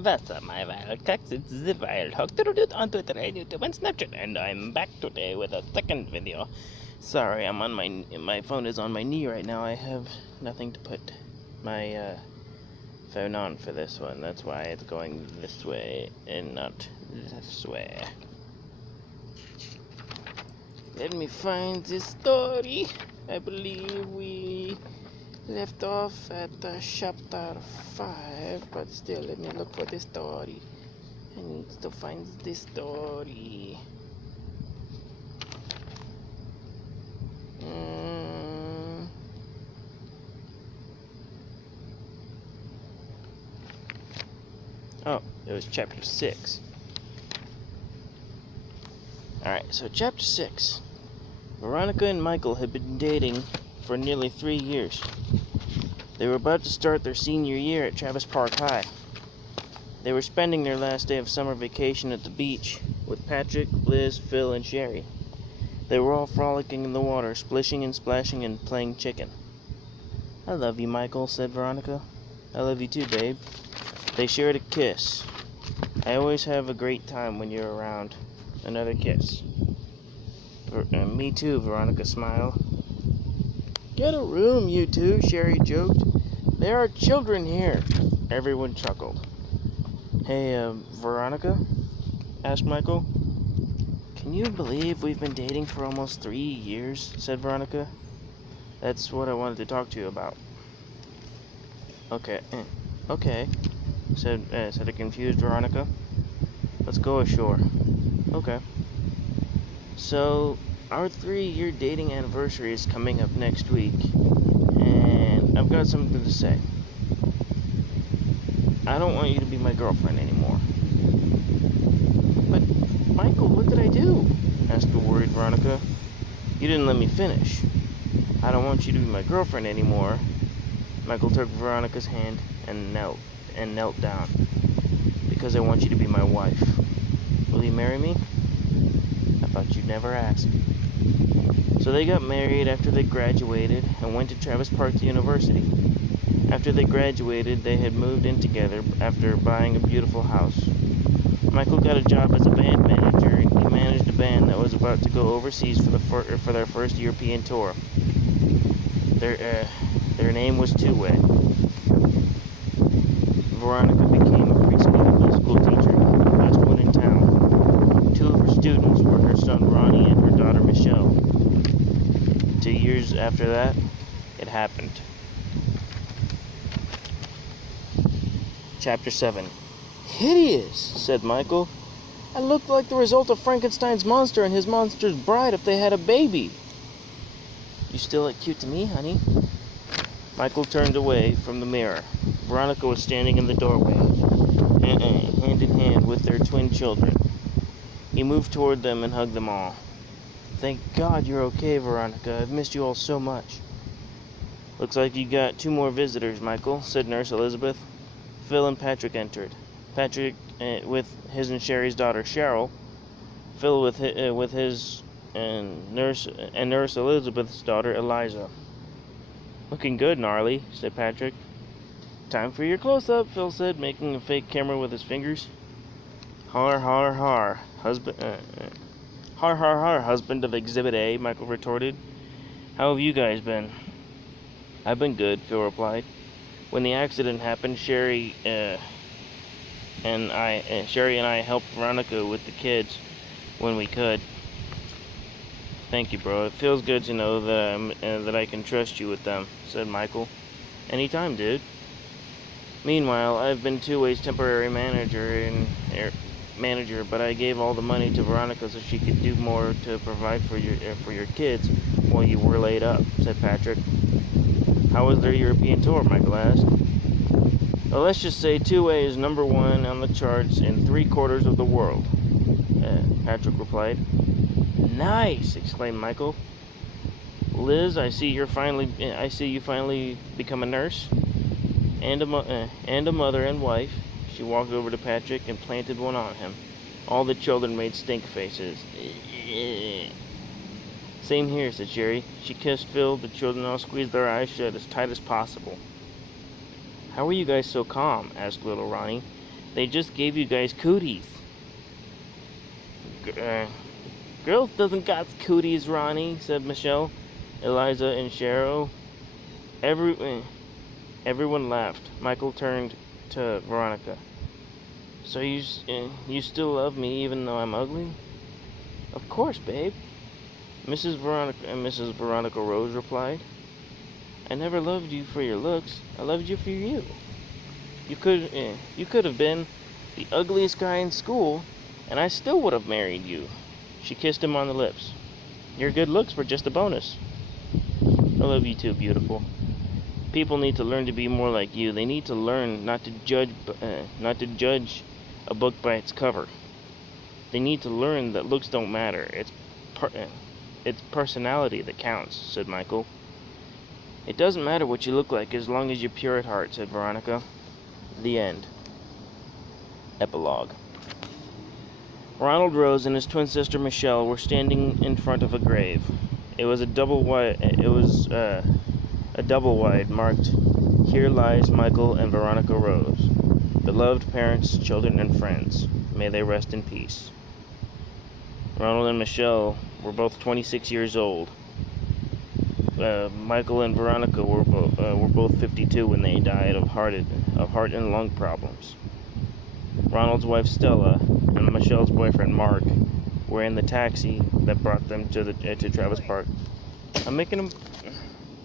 What's up, my Wyld Text? It's the Wyld Hawk on Twitter and YouTube and Snapchat, and I'm back today with a second video. Sorry, I'm on my phone is on my knee right now. I have nothing to put my phone on for this one. That's why it's going this way and not this way. Let me find this story. I believe we left off at chapter 5, but still, let me look for the story. I need to find the story. Oh, it was chapter 6. Alright, so chapter 6. Veronica and Michael had been dating for nearly 3 years. They were about to start their senior year at Travis Park High. They were spending their last day of summer vacation at the beach with Patrick, Liz, Phil, and Sherry. They were all frolicking in the water, splishing and splashing and playing chicken. "I love you, Michael," said Veronica. "I love you too, babe." They shared a kiss. "I always have a great time when you're around." Another kiss. Me too," Veronica smiled. "Get a room, you two," Sherry joked. "There are children here." Everyone chuckled. "Hey, Veronica?" asked Michael. "Can you believe we've been dating for almost 3 years?" said Veronica. "That's what I wanted to talk to you about." Okay, said a confused Veronica. "Let's go ashore." "Okay." "So, our 3-year dating anniversary is coming up next week, and I've got something to say. I don't want you to be my girlfriend anymore." "But, Michael, what did I do?" asked the worried Veronica. "You didn't let me finish. I don't want you to be my girlfriend anymore." Michael took Veronica's hand and knelt down. "Because I want you to be my wife. Will you marry me?" "I thought you'd never ask." So they got married after they graduated and went to Travis Park University. After they graduated, they had moved in together after buying a beautiful house. Michael got a job as a band manager, and he managed a band that was about to go overseas for their first European tour. Their name was Two-Way. Veronica became a preschool school teacher, the best one in town. 2 of her students were her son Ronnie and her daughter Michelle. 2 years after that, it happened. Chapter 7. "Hideous," said Michael. "I looked like the result of Frankenstein's monster and his monster's bride if they had a baby." "You still look cute to me, honey." Michael turned away from the mirror. Veronica was standing in the doorway, hand in hand with their twin children. He moved toward them and hugged them all. "Thank God you're okay, Veronica. I've missed you all so much." "Looks like you got 2 more visitors, Michael," said Nurse Elizabeth. Phil and Patrick entered. Patrick with his and Sherry's daughter Cheryl. Phil with his and Nurse Elizabeth's daughter Eliza. "Looking good, Gnarly," said Patrick. "Time for your close-up," Phil said, making a fake camera with his fingers. Har, har, har, husband of Exhibit A," Michael retorted. "How have you guys been?" "I've been good," Phil replied. "When the accident happened, Sherry and I helped Veronica with the kids when we could." "Thank you, bro. It feels good to know that I can trust you with them," said Michael. "Anytime, dude." "Meanwhile, I've been Two-Way's temporary manager, but I gave all the money to Veronica so she could do more to provide for your kids while you were laid up," said Patrick. "How was their European tour?" Michael asked. "Well, let's just say Two-Way is #1 on the charts in 3/4 of the world," Patrick replied. "Nice!" exclaimed Michael. "Liz, I see you finally become a nurse and a mother and wife." She walked over to Patrick and planted one on him. All the children made stink faces. "Same here," said Sherry. She kissed Phil. The children all squeezed their eyes shut as tight as possible. "How are you guys so calm?" asked little Ronnie. They just gave you guys cooties. Girls doesn't got cooties, Ronnie, said Michelle, Eliza, and Cheryl. Everyone laughed. Michael turned to Veronica. So you still love me even though I'm ugly? Of course, babe. Mrs. Veronica Rose replied. I never loved you for your looks. I loved you for you. You could have been the ugliest guy in school, and I still would have married you. She kissed him on the lips. Your good looks were just a bonus. I love you too, beautiful. People need to learn to be more like you. They need to learn not to judge a book by its cover. They need to learn that looks don't matter. It's personality that counts, said Michael. It doesn't matter what you look like as long as you're pure at heart, said Veronica. The end. Epilogue. Ronald Rose and his twin sister Michelle were standing in front of a grave. It was a double wide marked, Here lies Michael and Veronica Rose, beloved parents, children, and friends. May they rest in peace. Ronald and Michelle were both 26 years old. Michael and Veronica were both 52 when they died of heart and lung problems. Ronald's wife Stella and Michelle's boyfriend Mark were in the taxi that brought them to Travis Park. I'm making them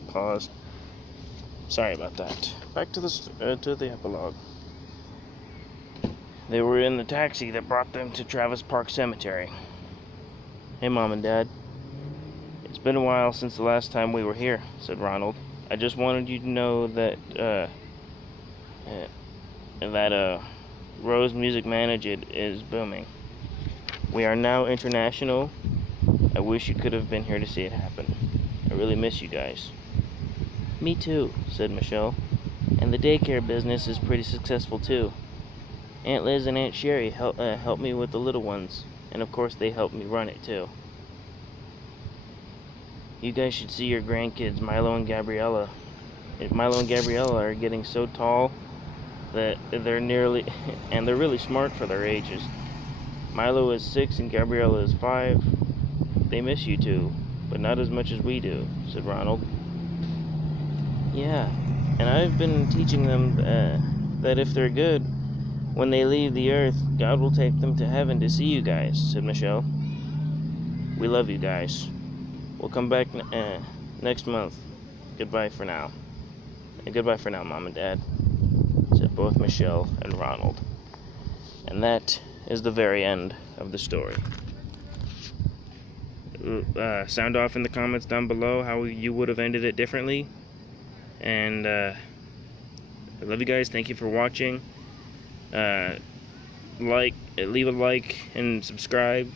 pause. Sorry about that. Back to the epilogue. They were in the taxi that brought them to Travis Park Cemetery. Hey, Mom and Dad. It's been a while since the last time we were here, said Ronald. I just wanted you to know that Rose Music Management is booming. We are now international. I wish you could have been here to see it happen. I really miss you guys. Me too, said Michelle. And the daycare business is pretty successful too. Aunt Liz and Aunt Sherry help me with the little ones, and of course they help me run it too. You guys should see your grandkids, Milo and Gabriella. Milo and Gabriella are getting so tall that they're really smart for their ages. Milo is 6 and Gabriella is 5. They miss you two, but not as much as we do, said Ronald. Yeah, and I've been teaching them that if they're good, when they leave the earth, God will take them to heaven to see you guys, said Michelle. We love you guys. We'll come back next month. Goodbye for now. And goodbye for now, Mom and Dad, said both Michelle and Ronald. And that is the very end of the story. Sound off in the comments down below how you would have ended it differently. And I love you guys. Thank you for watching. Leave a like and subscribe.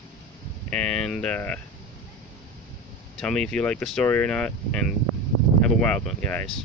And tell me if you like the story or not. And have a wild one, guys.